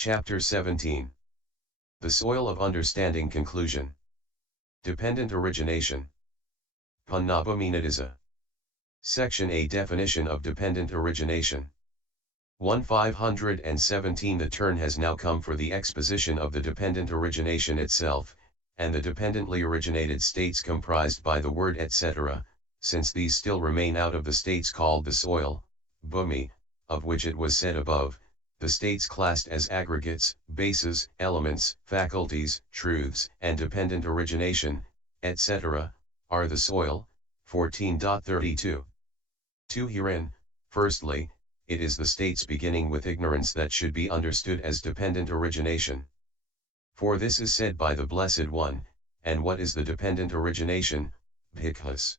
Chapter 17. The Soil of Understanding Conclusion. Dependent Origination. Pannabaminadisa. Section A. Definition of Dependent Origination. 1517. The turn has now come for the exposition of the dependent origination itself, and the dependently originated states comprised by the word etc., since these still remain out of the states called the soil, bhumi, of which it was said above, the states classed as aggregates, bases, elements, faculties, truths, and dependent origination, etc., are the soil. 14.32. 2. Herein, firstly, it is the states beginning with ignorance that should be understood as dependent origination. For this is said by the Blessed One, and what is the dependent origination? Bhikkhus.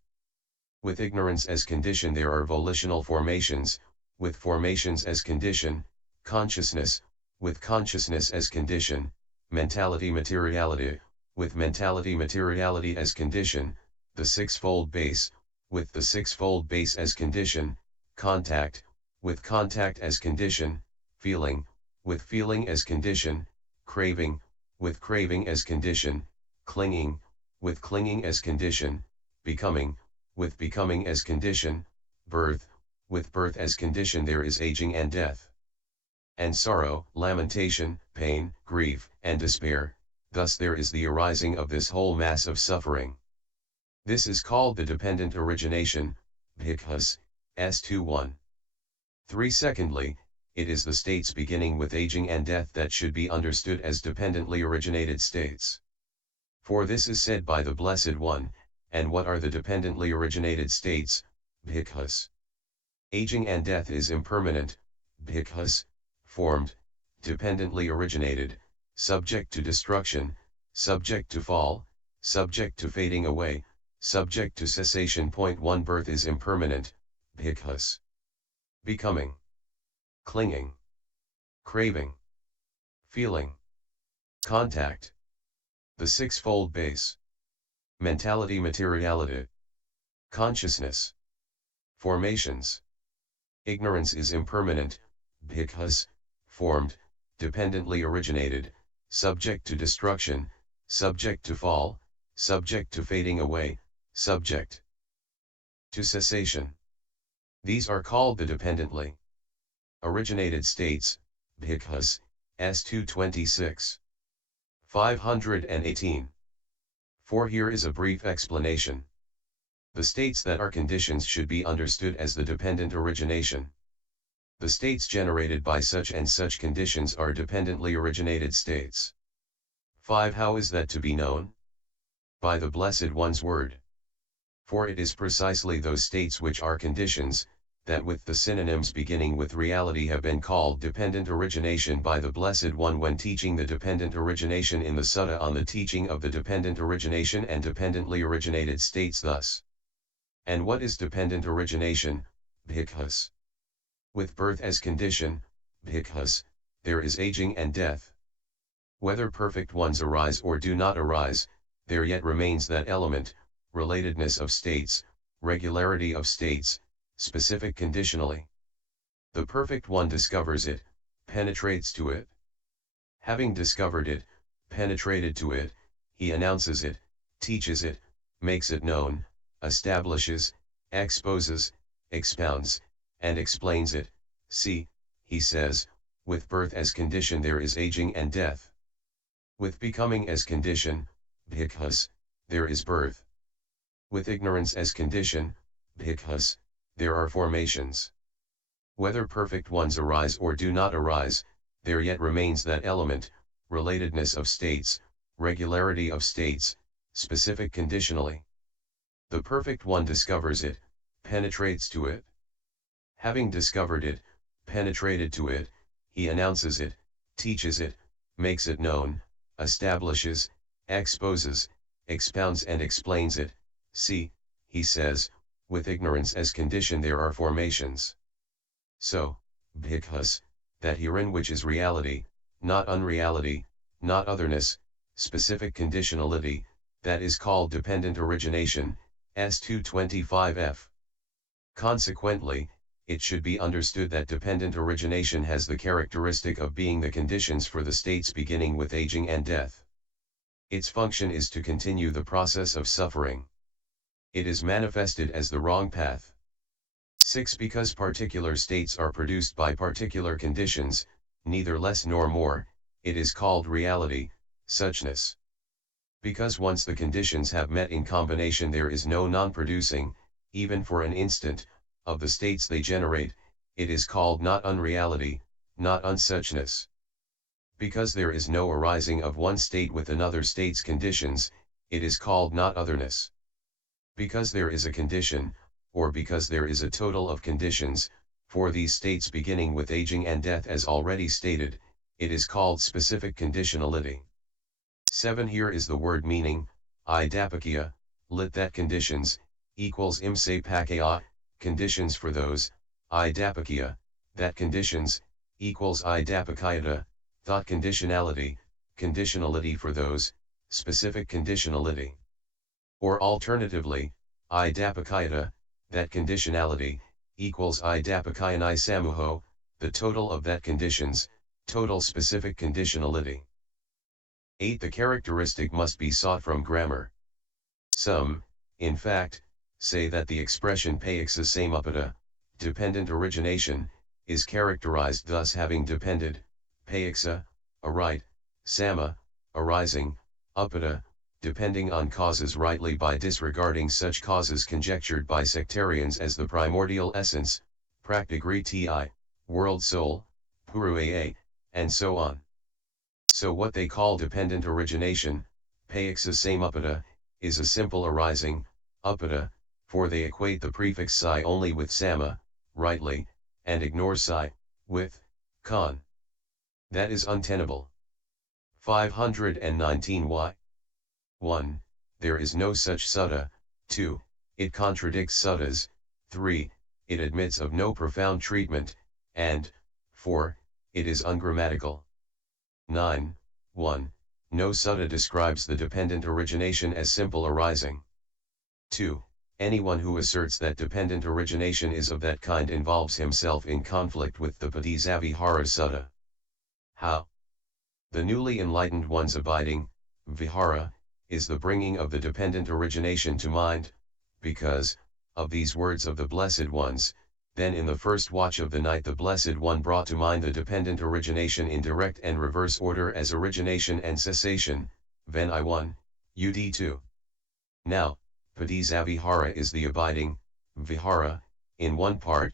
With ignorance as condition there are volitional formations, with formations as condition, consciousness, with consciousness as condition, mentality materiality, with mentality materiality as condition, the sixfold base, with the sixfold base as condition, contact, with contact as condition, feeling, with feeling as condition, craving, with craving as condition, clinging, with clinging as condition, becoming, with becoming as condition, birth, with birth as condition there is aging and death. And sorrow, lamentation, pain, grief, and despair, thus there is the arising of this whole mass of suffering. This is called the dependent origination, Bhikkhus, S21. 3. Secondly, it is the states beginning with aging and death that should be understood as dependently originated states. For this is said by the Blessed One, and what are the dependently originated states? Bhikkhus. Aging and death is impermanent, Bhikkhus, formed, dependently originated, subject to destruction, subject to fall, subject to fading away, subject to cessation. 1. Birth is impermanent, Bhikkhus. Becoming, clinging, craving, feeling, contact, the sixfold base, mentality materiality, consciousness, formations. Ignorance is impermanent, Bhikkhus, formed, dependently originated, subject to destruction, subject to fall, subject to fading away, subject to cessation. These are called the dependently originated states, Bhikkhus, S226. 518. For here is a brief explanation. The states that are conditions should be understood as the dependent origination. The states generated by such and such conditions are dependently originated states. 5. How is that to be known? By the Blessed One's word. For it is precisely those states which are conditions, that with the synonyms beginning with reality have been called dependent origination by the Blessed One when teaching the dependent origination in the Sutta on the teaching of the dependent origination and dependently originated states thus. And what is dependent origination, Bhikkhus? With birth as condition, Bhikkhus, there is aging and death. Whether perfect ones arise or do not arise, there yet remains that element, relatedness of states, regularity of states, specific conditionally. The perfect one discovers it, penetrates to it. Having discovered it, penetrated to it, he announces it, teaches it, makes it known, establishes, exposes, expounds, and explains it. See, he says, with birth as condition there is aging and death. With becoming as condition, Bhikkhus, there is birth. With ignorance as condition, Bhikkhus, there are formations. Whether perfect ones arise or do not arise, there yet remains that element, relatedness of states, regularity of states, specific conditionally. The perfect one discovers it, penetrates to it. Having discovered it, penetrated to it, he announces it, teaches it, makes it known, establishes, exposes, expounds and explains it. See, he says, with ignorance as condition there are formations. So, Bhikkhus, that herein which is reality, not unreality, not otherness, specific conditionality, that is called dependent origination, S225F. Consequently, it should be understood that dependent origination has the characteristic of being the conditions for the states beginning with aging and death. Its function is to continue the process of suffering. It is manifested as the wrong path. 6. Because particular states are produced by particular conditions, neither less nor more, it is called reality, suchness. Because once the conditions have met in combination there is no non-producing, even for an instant, of the states they generate, it is called not unreality, not unsuchness. Because there is no arising of one state with another state's conditions, it is called not otherness. Because there is a condition, or because there is a total of conditions, for these states beginning with aging and death as already stated, it is called specific conditionality. 7. Here is the word meaning, idappakiya, lit that conditions, equals imsapakaya, conditions for those, idappakiya, that conditions, equals idappakayata, thought conditionality, conditionality for those, specific conditionality. Or alternatively, idappakayata, that conditionality, equals idappakayanai samuho, the total of that conditions, total specific conditionality. 8. The characteristic must be sought from grammar. Some, in fact, say that the expression paiksa samuppada, dependent origination, is characterized thus having depended, paiksa, a right, sama, arising, uppada, depending on causes rightly by disregarding such causes conjectured by sectarians as the primordial essence, praktikriti, world soul, puruaa, and so on. So what they call dependent origination, paiksa samuppada, is a simple arising, uppada, for they equate the prefix psi only with sama, rightly, and ignore psi, with, con. That is untenable. 519 Why? 1. There is no such sutta. 2. It contradicts suttas. 3. It admits of no profound treatment, and 4. It is ungrammatical. 9. 1. No sutta describes the dependent origination as simple arising. 2. Anyone who asserts that dependent origination is of that kind involves himself in conflict with the Padisavihara Sutta. How? The newly enlightened one's abiding, vihara, is the bringing of the dependent origination to mind, because, of these words of the Blessed Ones, then in the first watch of the night the Blessed One brought to mind the dependent origination in direct and reverse order as origination and cessation, Ven I1, UD 2. Now, Padisavihara is the abiding, vihara, in one part,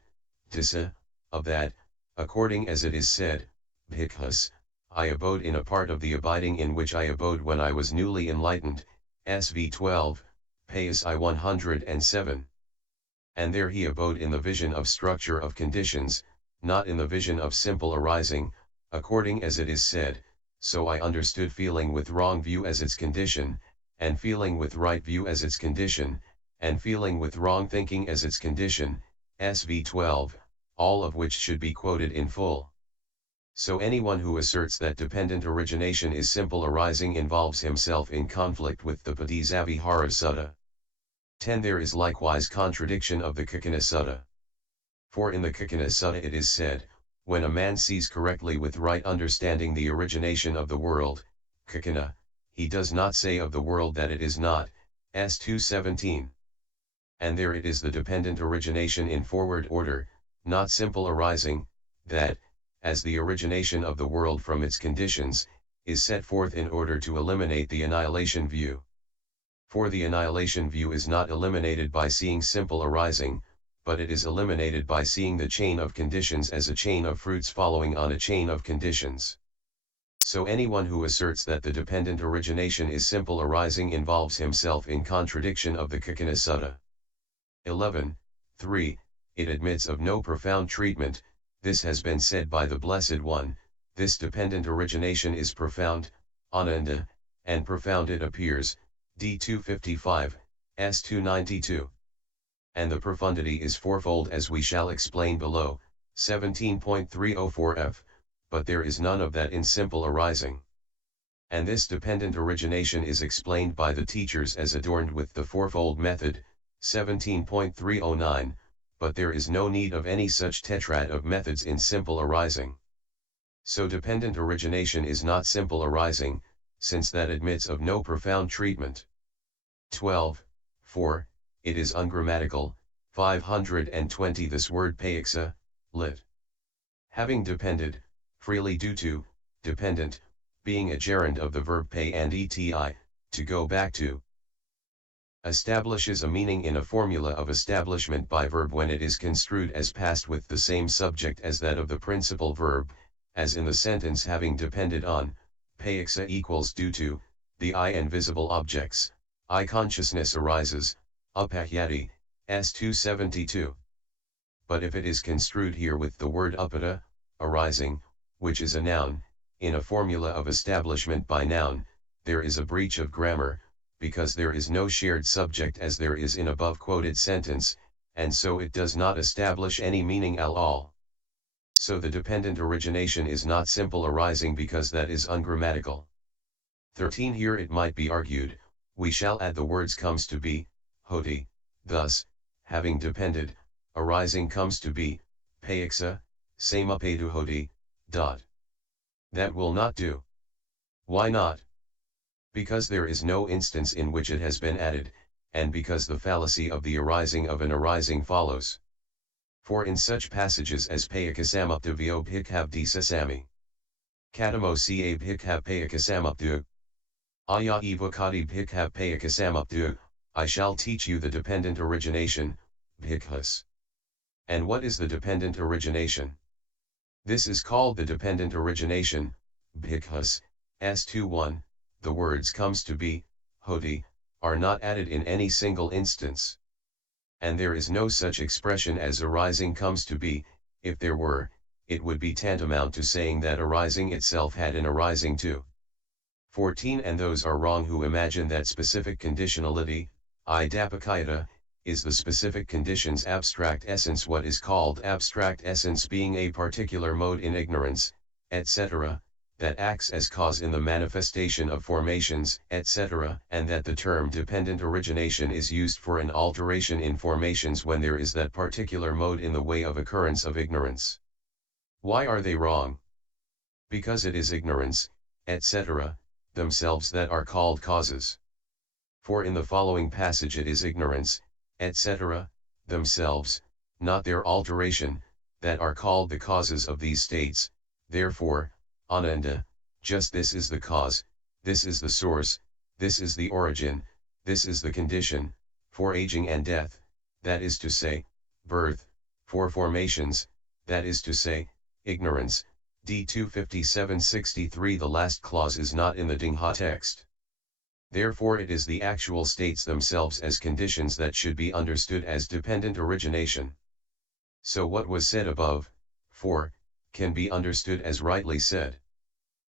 disa, of that, according as it is said, Bhikkhus, I abode in a part of the abiding in which I abode when I was newly enlightened, SV 12, Pais I 107. And there he abode in the vision of structure of conditions, not in the vision of simple arising, according as it is said, so I understood feeling with wrong view as its condition, and feeling with right view as its condition, and feeling with wrong thinking as its condition, SV 12, all of which should be quoted in full. So anyone who asserts that dependent origination is simple arising involves himself in conflict with the Padisavihara Sutta. 10. There is likewise contradiction of the Kakkhana Sutta. For in the Kakkhana Sutta it is said, when a man sees correctly with right understanding the origination of the world, Kakkhana, he does not say of the world that it is not, S 217. And there it is the dependent origination in forward order, not simple arising, that, as the origination of the world from its conditions, is set forth in order to eliminate the annihilation view. For the annihilation view is not eliminated by seeing simple arising, but it is eliminated by seeing the chain of conditions as a chain of fruits following on a chain of conditions. So anyone who asserts that the dependent origination is simple arising involves himself in contradiction of the Kakkhana Sutta. 11. 3. It admits of no profound treatment. This has been said by the Blessed One, this dependent origination is profound, ananda, and profound it appears, D 255, S 292. And the profundity is fourfold as we shall explain below, 17.304f, but there is none of that in simple arising. And this dependent origination is explained by the teachers as adorned with the fourfold method, 17.309, but there is no need of any such tetrad of methods in simple arising. So dependent origination is not simple arising, since that admits of no profound treatment. 12. 4. It is ungrammatical. 520 This word paiksa, lit. Having depended, freely due to, dependent, being a gerund of the verb pay and eti, to go back to, establishes a meaning in a formula of establishment by verb when it is construed as past with the same subject as that of the principal verb, as in the sentence having depended on, paiksa equals due to, the I and visible objects, I consciousness arises, upahyati, S272. But if it is construed here with the word upata, arising, which is a noun, in a formula of establishment by noun, there is a breach of grammar, because there is no shared subject as there is in above quoted sentence, and so it does not establish any meaning at all. So the dependent origination is not simple arising because that is ungrammatical. 13 Here it might be argued, we shall add the words comes to be, hoti, thus, having depended, arising comes to be, paiksa, samapadu hoti, dot. That will not do. Why not? Because there is no instance in which it has been added, and because the fallacy of the arising of an arising follows. For in such passages as paikasamuptavyo bhikkhavdi sasami, katamo ca bhikkhav paikasamuptu, aya evokati bhikkhav paikasamuptu, I shall teach you the dependent origination, bhikkhus. And what is the dependent origination? This is called the dependent origination, bhikkhus, S21, the words comes to be, hoti, are not added in any single instance. And there is no such expression as arising comes to be. If there were, it would be tantamount to saying that arising itself had an arising too. 14 And those are wrong who imagine that specific conditionality, idapakayata, is the specific condition's abstract essence. What is called abstract essence being a particular mode in ignorance, etc., that acts as cause in the manifestation of formations, etc., and that the term dependent origination is used for an alteration in formations when there is that particular mode in the way of occurrence of ignorance. Why are they wrong? Because it is ignorance, etc., themselves that are called causes. For in the following passage it is ignorance, etc., themselves, not their alteration, that are called the causes of these states. Therefore, Ananda, just this is the cause, this is the source, this is the origin, this is the condition, for aging and death, that is to say, birth, for formations, that is to say, ignorance. D25763 The last clause is not in the Dingha text. Therefore it is the actual states themselves as conditions that should be understood as dependent origination. So what was said above, 4, can be understood as rightly said.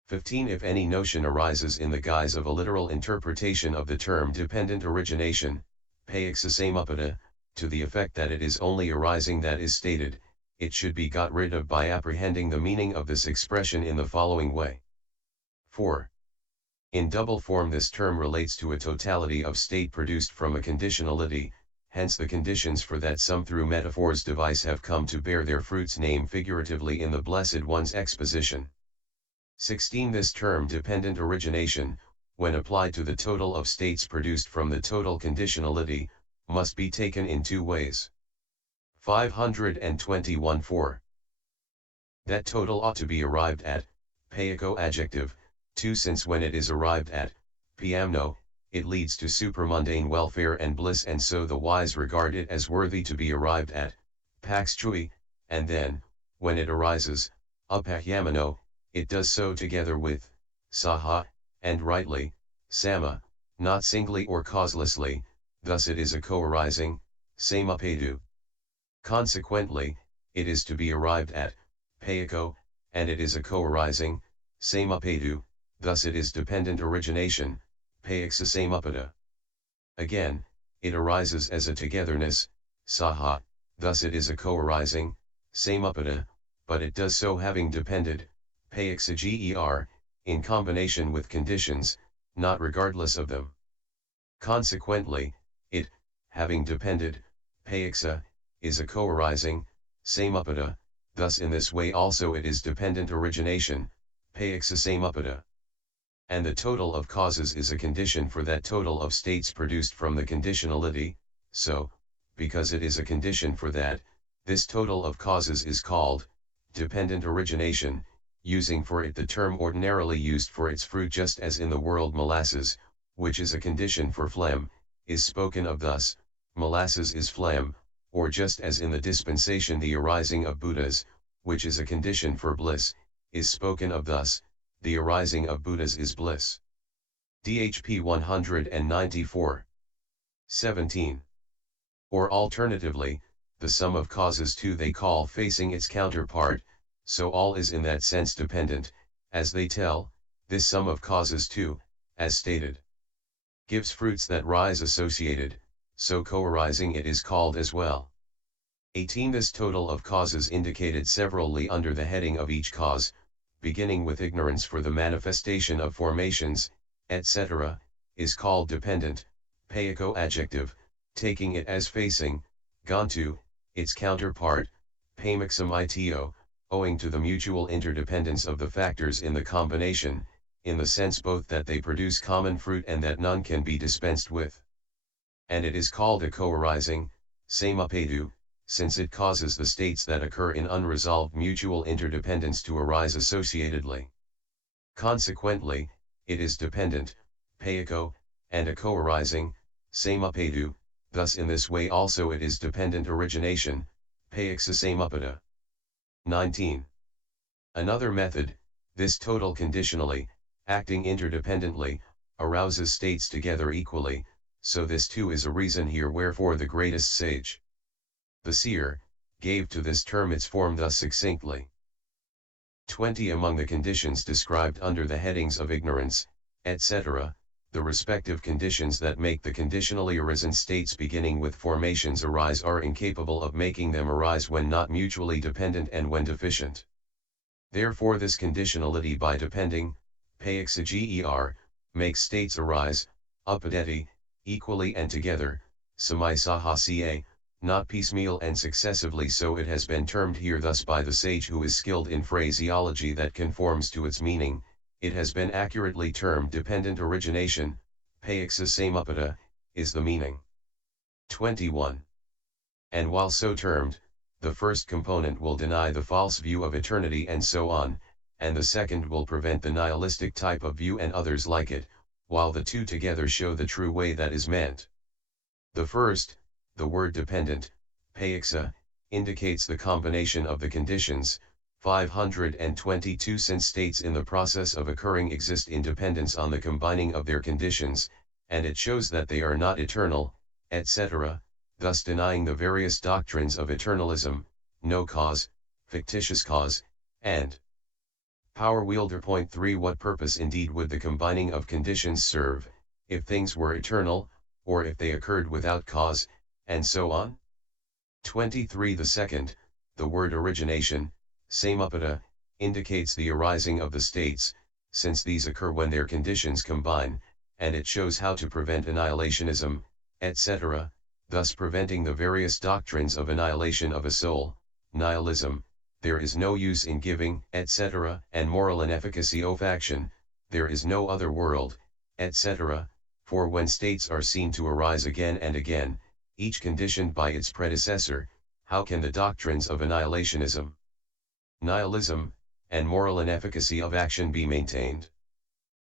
15 If any notion arises in the guise of a literal interpretation of the term dependent origination, paiksasamuppada, to the effect that it is only arising that is stated, it should be got rid of by apprehending the meaning of this expression in the following way. 4. In double form this term relates to a totality of state produced from a conditionality, hence the conditions for that some through metaphor's device have come to bear their fruits name figuratively in the Blessed One's exposition. 16 This term dependent origination, when applied to the total of states produced from the total conditionality, must be taken in two ways. 521 4. That total ought to be arrived at, paiko adjective, 2 Since when it is arrived at, piamno, it leads to supramundane welfare and bliss and so the wise regard it as worthy to be arrived at, pax chui, and then, when it arises, upahyamano, it does so together with, saha, and rightly, sama, not singly or causelessly, thus it is a co-arising, samapadu. Consequently, it is to be arrived at, paiko, and it is a co-arising, samapadu, thus it is dependent origination, paiksasamuppada. Again, it arises as a togetherness, saha, thus it is a co-arising, samuppada, but it does so having depended, paiksager, in combination with conditions, not regardless of them. Consequently, it, having depended, paiksa, is a co-arising, samuppada, thus in this way also it is dependent origination, paiksa samuppada. And the total of causes is a condition for that total of states produced from the conditionality, so, because it is a condition for that, this total of causes is called dependent origination, using for it the term ordinarily used for its fruit, just as in the world molasses, which is a condition for phlegm, is spoken of thus, molasses is phlegm, or just as in the dispensation the arising of Buddhas, which is a condition for bliss, is spoken of thus, the arising of Buddhas is bliss. DHP 194. 17. Or alternatively, the sum of causes too they call facing its counterpart, so all is in that sense dependent, as they tell, this sum of causes too, as stated, gives fruits that rise associated, so co-arising it is called as well. 18. This total of causes indicated severally under the heading of each cause, beginning with ignorance for the manifestation of formations, etc., is called dependent, paiko adjective, taking it as facing, gantu, its counterpart, pamixum ito, owing to the mutual interdependence of the factors in the combination, in the sense both that they produce common fruit and that none can be dispensed with. And it is called a co-arising, samupadu, since it causes the states that occur in unresolved mutual interdependence to arise associatedly. Consequently, it is dependent, paiko, and a co-arising, samupadu, thus in this way also it is dependent origination, paiksa samuppada. 19. Another method, this total conditionally, acting interdependently, arouses states together equally, so this too is a reason here wherefore the greatest sage, the seer, gave to this term its form thus succinctly. 20. Among the conditions described under the headings of ignorance, etc., the respective conditions that make the conditionally arisen states beginning with formations arise are incapable of making them arise when not mutually dependent and when deficient. Therefore this conditionality by depending, paiksa ger, makes states arise, upadeti, equally and together, sami-sahasiye, not piecemeal and successively, so it has been termed here thus by the sage who is skilled in phraseology that conforms to its meaning. It has been accurately termed dependent origination, paiksa samuppada, is the meaning. 21. And while so termed, the first component will deny the false view of eternity and so on, and the second will prevent the nihilistic type of view and others like it, while the two together show the true way that is meant. The first, the word dependent, paiksa, indicates the combination of the conditions, 522, since states in the process of occurring exist in dependence on the combining of their conditions, and it shows that they are not eternal, etc., thus denying the various doctrines of eternalism, no cause, fictitious cause, and power wielder. 3. What purpose indeed would the combining of conditions serve, if things were eternal, or if they occurred without cause, and so on? 23. The second, the word origination, samuppada, indicates the arising of the states, since these occur when their conditions combine, and it shows how to prevent annihilationism, etc., thus preventing the various doctrines of annihilation of a soul, nihilism, there is no use in giving, etc., and moral inefficacy of action, there is no other world, etc., for when states are seen to arise again and again, each conditioned by its predecessor, how can the doctrines of annihilationism, nihilism, and moral inefficacy of action be maintained?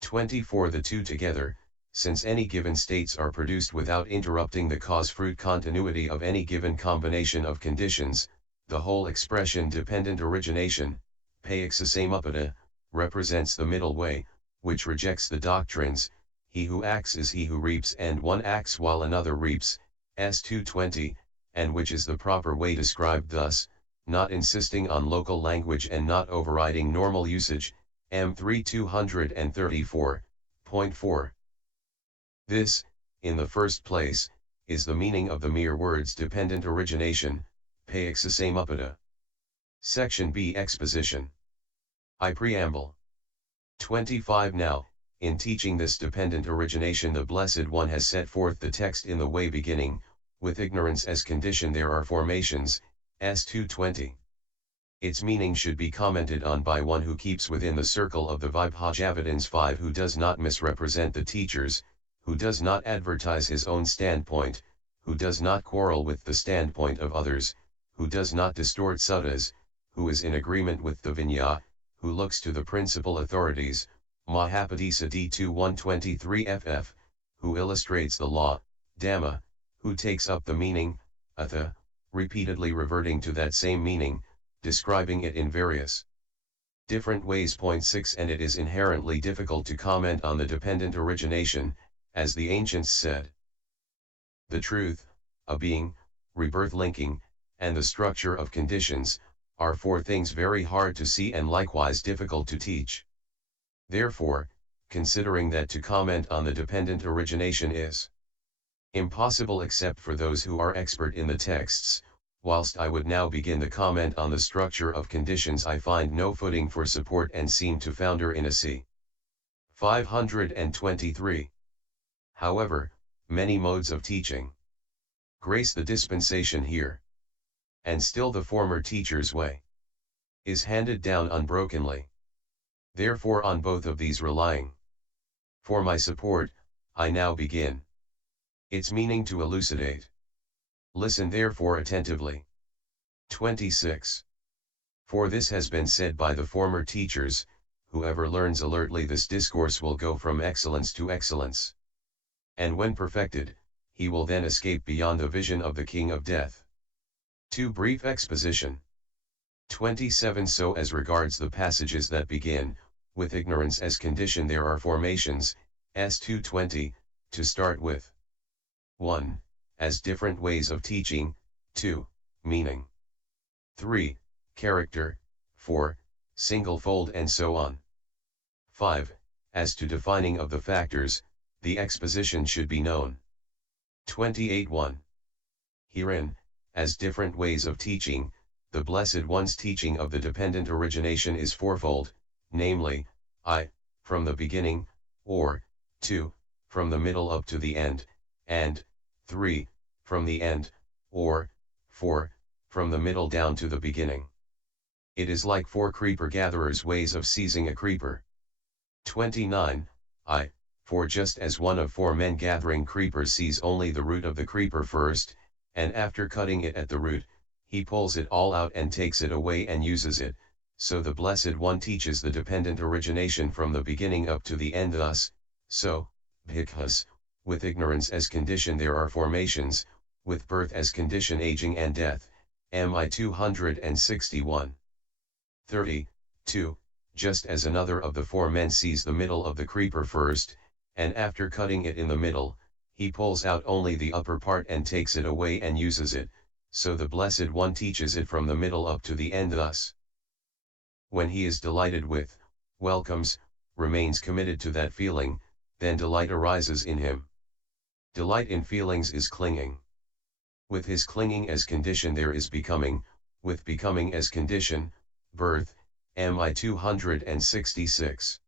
24. The two together, since any given states are produced without interrupting the cause-fruit continuity of any given combination of conditions, the whole expression dependent origination, paiksa samuppada, represents the middle way, which rejects the doctrines, he who acts is he who reaps and one acts while another reaps, S220, and which is the proper way described thus, not insisting on local language and not overriding normal usage, M3 234.4. This, in the first place, is the meaning of the mere words dependent origination, paiksa samuppada. Section B. Exposition. I. Preamble. 25. Now, in teaching this dependent origination the Blessed One has set forth the text in the way beginning, With ignorance as condition there are formations, S220. Its meaning should be commented on by one who keeps within the circle of the Vibhajavadins 5, who does not misrepresent the teachers, who does not advertise his own standpoint, who does not quarrel with the standpoint of others, who does not distort suttas, who is in agreement with the Vinaya, who looks to the principal authorities, Mahapadisa D2 123 ff, who illustrates the law, Dhamma, who takes up the meaning, Atha, repeatedly reverting to that same meaning, describing it in various different ways. Point 6. And it is inherently difficult to comment on the dependent origination, as the ancients said. The truth, a being, rebirth linking, and the structure of conditions, are 4 things very hard to see and likewise difficult to teach. Therefore, considering that to comment on the dependent origination is impossible except for those who are expert in the texts, whilst I would now begin the comment on the structure of conditions, I find no footing for support and seem to founder in a sea. 523. However, many modes of teaching grace the dispensation here, and still the former teacher's way is handed down unbrokenly. Therefore, on both of these relying for my support, I now begin its meaning to elucidate. Listen therefore attentively. 26. For this has been said by the former teachers, whoever learns alertly this discourse will go from excellence to excellence. And when perfected, he will then escape beyond the vision of the King of Death. 2. Brief exposition. 27. So as regards the passages that begin, with ignorance as condition there are formations, S220, to start with. 1. As different ways of teaching, 2. Meaning. 3. Character, 4. Singlefold and so on. 5. As to defining of the factors, the exposition should be known. 28.1. Herein, as different ways of teaching, the Blessed One's teaching of the dependent origination is fourfold, namely, I, from the beginning, or, 2, from the middle up to the end, and, 3, from the end, or, 4, from the middle down to the beginning. It is like 4 creeper-gatherers' ways of seizing a creeper. 29. For just as one of 4 men gathering creepers sees only the root of the creeper first, and after cutting it at the root, he pulls it all out and takes it away and uses it, so the Blessed One teaches the dependent origination from the beginning up to the end thus. So, Bhikkhus, with ignorance as condition there are formations, with birth as condition aging and death, MI 261. 30. 2. Just as another of the 4 men sees the middle of the creeper first, and after cutting it in the middle, he pulls out only the upper part and takes it away and uses it, so the Blessed One teaches it from the middle up to the end thus. When he is delighted with, welcomes, remains committed to that feeling, then delight arises in him. Delight in feelings is clinging. With his clinging as condition there is becoming, with becoming as condition, birth, MI 266.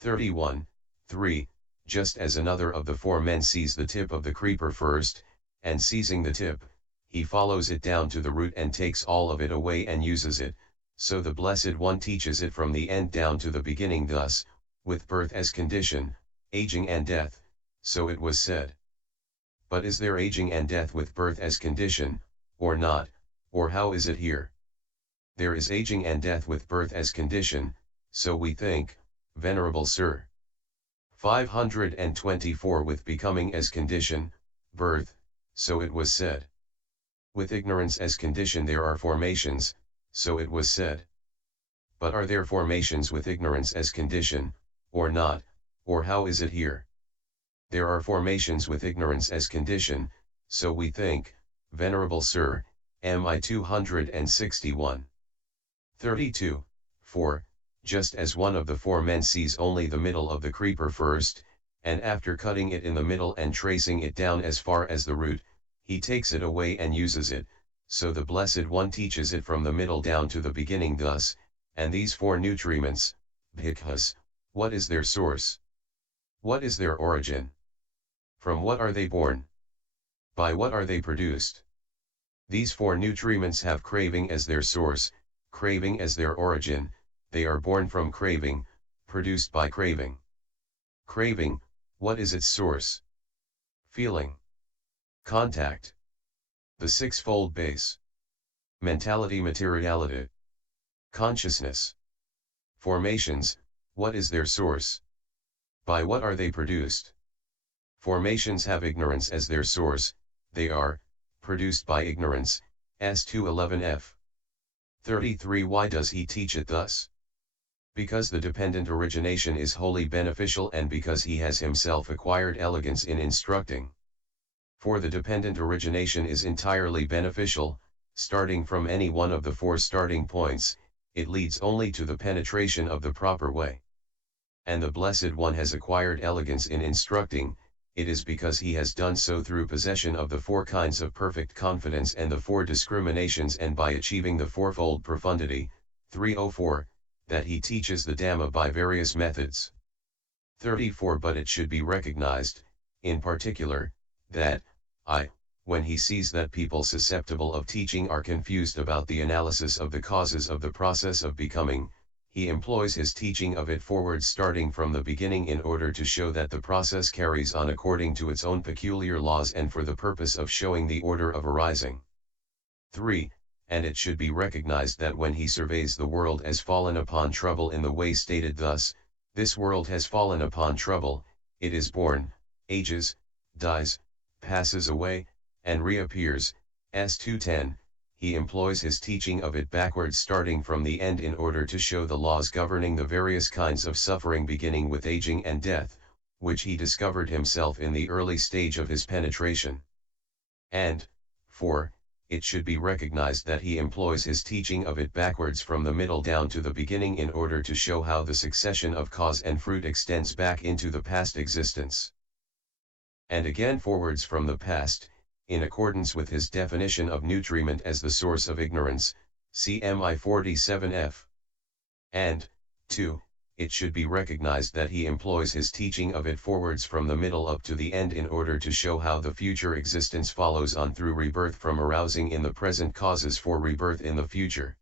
31. 3. Just as another of the 4 men sees the tip of the creeper first, and seizing the tip, he follows it down to the root and takes all of it away and uses it, so the Blessed One teaches it from the end down to the beginning thus, with birth as condition, aging and death, so it was said. But is there aging and death with birth as condition, or not, or how is it here? There is aging and death with birth as condition, so we think, Venerable Sir. 524 With becoming as condition, birth, so it was said. With ignorance as condition there are formations, so it was said. But are there formations with ignorance as condition, or not, or how is it here? There are formations with ignorance as condition, so we think, Venerable Sir, MI 261. 32. 4. Just as one of the 4 men sees only the middle of the creeper first, and after cutting it in the middle and tracing it down as far as the root, he takes it away and uses it, so the Blessed One teaches it from the middle down to the beginning thus, and these 4 nutriments, Bhikkhus, what is their source? What is their origin? From what are they born? By what are they produced? These four nutriments have craving as their source, craving as their origin, they are born from craving, produced by craving. Craving, what is its source? Feeling. Contact. The sixfold base. Mentality, materiality. Consciousness. Formations, what is their source? By what are they produced? Formations have ignorance as their source, they are produced by ignorance. S211f. 33. Why does he teach it thus? Because the dependent origination is wholly beneficial and because he has himself acquired elegance in instructing. For the dependent origination is entirely beneficial, starting from any one of the four starting points, it leads only to the penetration of the proper way. And the Blessed One has acquired elegance in instructing, it is because he has done so through possession of the four kinds of perfect confidence and the four discriminations and by achieving the fourfold profundity. 304, that he teaches the Dhamma by various methods. 34. But it should be recognized, in particular, that, when he sees that people susceptible of teaching are confused about the analysis of the causes of the process of becoming, he employs his teaching of it forward starting from the beginning in order to show that the process carries on according to its own peculiar laws and for the purpose of showing the order of arising. 3. And it should be recognized that when he surveys the world as fallen upon trouble in the way stated thus, this world has fallen upon trouble, it is born, ages, dies, passes away, and reappears, S210, he employs his teaching of it backwards starting from the end in order to show the laws governing the various kinds of suffering beginning with aging and death, which he discovered himself in the early stage of his penetration. And, 4. It should be recognized that he employs his teaching of it backwards from the middle down to the beginning in order to show how the succession of cause and fruit extends back into the past existence. And again forwards from the past, in accordance with his definition of nutriment as the source of ignorance, CMI 47f. And, 2. It should be recognized that he employs his teaching of it forwards from the middle up to the end in order to show how the future existence follows on through rebirth from arousing in the present causes for rebirth in the future.